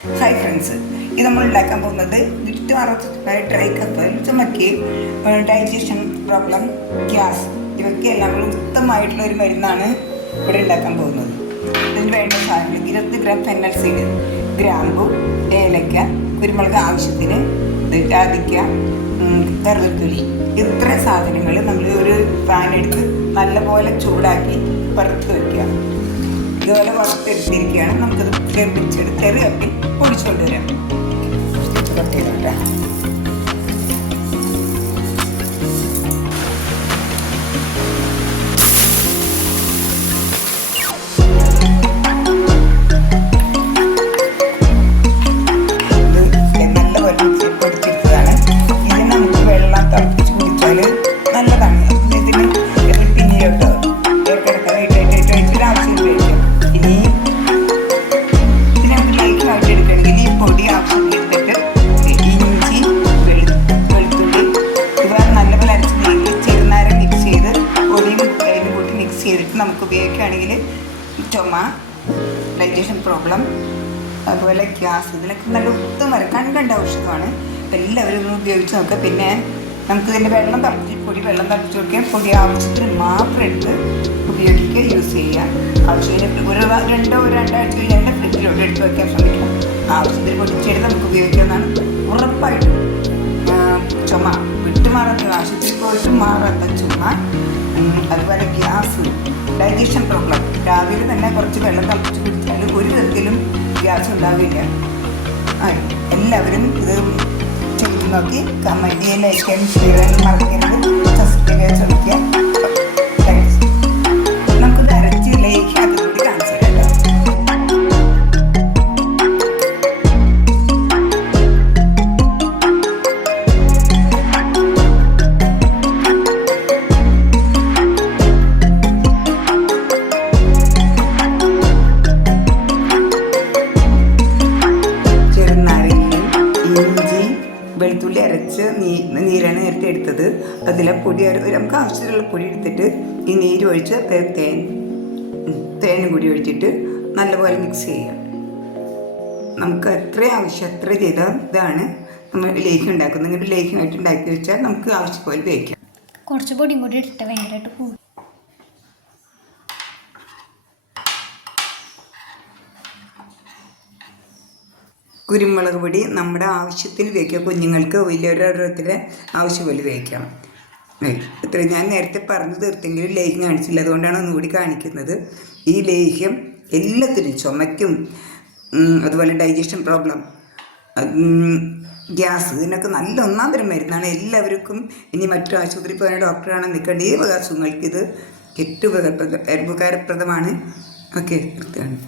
Hi friends ഇത് നമ്മൾ ഉണ്ടാക്കാൻ പോകുന്നത് വിറ്റ് മറച്ചിട്ടുള്ള ഡ്രൈ കപ്പ് ചുമക്കി ഡൈജഷൻ പ്രോബ്ലം ഗ്യാസ് ഇവയ്ക്കെല്ലാം കൂടി ഉത്തമമായിട്ടുള്ള ഒരു മരുന്നാണ് ഇവിടെ ഉണ്ടാക്കാൻ പോകുന്നത്. ഇതിന് വേണ്ട സാധനങ്ങൾ ഇരുപത് ഗ്രാം ഫെന്നൽ സീഡ് ഗ്രാമ്പു ഏലക്ക കുരുമുളക് ആവശ്യത്തിന് ഉം, കറുവത്തുലി ഇത്ര സാധനങ്ങൾ നമ്മൾ ഒരു പാൻ എടുത്ത് നല്ലപോലെ ചൂടാക്കി പറത്ത് വെക്കുക. ഇതുപോലെ വറുത്തെടുത്തിരിക്കുകയാണ്. നമുക്കത് ചെറു കപ്പിൽ പൊടിച്ചുകൊണ്ട് വരാം നമുക്ക് വെള്ളം തിളപ്പിച്ച് ചെയ്തിട്ട് നമുക്ക് ഉപയോഗിക്കുകയാണെങ്കിൽ ചുമ ഡൈജഷൻ പ്രോബ്ലം അതുപോലെ ഗ്യാസ് ഇതിനൊക്കെ നല്ല ഉത്തമം കണ്ടണ്ട ഔഷധമാണ്. അപ്പം എല്ലാവരും ഉപയോഗിച്ച് നോക്കുക പിന്നെ നമുക്ക് ഇതിന്റെ വെള്ളം തിളച്ച് പൊടി വെള്ളം തിളച്ച് നോക്കിയാൽ പൊടി ആവശ്യത്തിന് മാത്രം എടുത്ത് ഉപയോഗിക്കുക യൂസ് ചെയ്യുക. ആവശ്യത്തിന് ഒരു രണ്ടോ രണ്ടാഴ്ച കഴിഞ്ഞാൽ ഫ്രിഡ്ജിലോട്ട് എടുത്ത് വയ്ക്കാൻ ശ്രമിക്കുക. ആവശ്യത്തിന് പൊടിച്ചെടുത്ത് നമുക്ക് ഉപയോഗിക്കാമെന്നാണ് ഉറപ്പായിട്ടും ചുമ വിട്ടുമാറാത്ത ആശുപത്രിയിൽ പോയിട്ട് മാറാത്ത ചുമ അതുപോലെ ഗ്യാസ്. ഡൈജഷൻ പ്രോബ്ലം രാവിലെ തന്നെ കുറച്ച് വെള്ളം തിളപ്പിച്ച് കുടിച്ചാൽ ഒരു വിധത്തിലും ഗ്യാസ് ഉണ്ടാവില്ല. എല്ലാവരും ഇത് ചെയ്ത് നോക്കി. കമന്റ് ലൈക്ക് ചെയ്യാൻ ഷെയർ മറക്കരുത്. വെളുത്തുള്ളി അരച്ച് നീ നീരാണ് നേരത്തെ എടുത്തത്. അതിലെ പൊടി അര- നമുക്ക് ആവശ്യത്തിലുള്ള പൊടി എടുത്തിട്ട് ഈ നീര് ഒഴിച്ച് തേൻ തേനും കൂടി ഒഴിച്ചിട്ട് നല്ലപോലെ മിക്സ് ചെയ്യുക. നമുക്ക് എത്ര ആവശ്യം എത്ര ചെയ്ത ഇതാണ് നമ്മൾ ലേഹ്യം ഉണ്ടാക്കുന്നത്. ഇങ്ങനെ ലേഹ്യമായിട്ട് ഉണ്ടാക്കി വെച്ചാൽ നമുക്ക് ആവശ്യം പോലെ ഉപയോഗിക്കാം. കുറച്ച് പൊടിയും കൂടി ഇട്ടിട്ട് ഭയങ്കരമായിട്ട് കൂടും കുരുമുളക് പൊടി നമ്മുടെ ആവശ്യത്തിന് ഉപയോഗിക്കുക കുഞ്ഞുങ്ങൾക്ക് വലിയൊരോരുത്തരുടെ ആവശ്യം പോലെ ഉപയോഗിക്കാം. ഇത്ര. ഞാൻ നേരത്തെ പറഞ്ഞു തീർത്തെങ്കിലും ലേഹ്യം കാണിച്ചില്ല. അതുകൊണ്ടാണ് ഒന്നുകൂടി കാണിക്കുന്നത്. ഈ ലേഹ്യം എല്ലാത്തിനും ചുമയ്ക്കും അതുപോലെ ഡൈജഷൻ പ്രോബ്ലം ഗ്യാസ് ഇതിനൊക്കെ നല്ല ഒന്നാം തരം മരുന്നാണ്. എല്ലാവർക്കും ഇനി മറ്റു ആശുപത്രി പോയ ഡോക്ടറാണ് നിൽക്കേണ്ട ഈ അസുഖങ്ങൾക്ക് ഇത് ഏറ്റവും ഉപകാരപ്രദ ഉപകാരപ്രദമാണ്. ഓക്കെ നിർത്തുകയാണ്.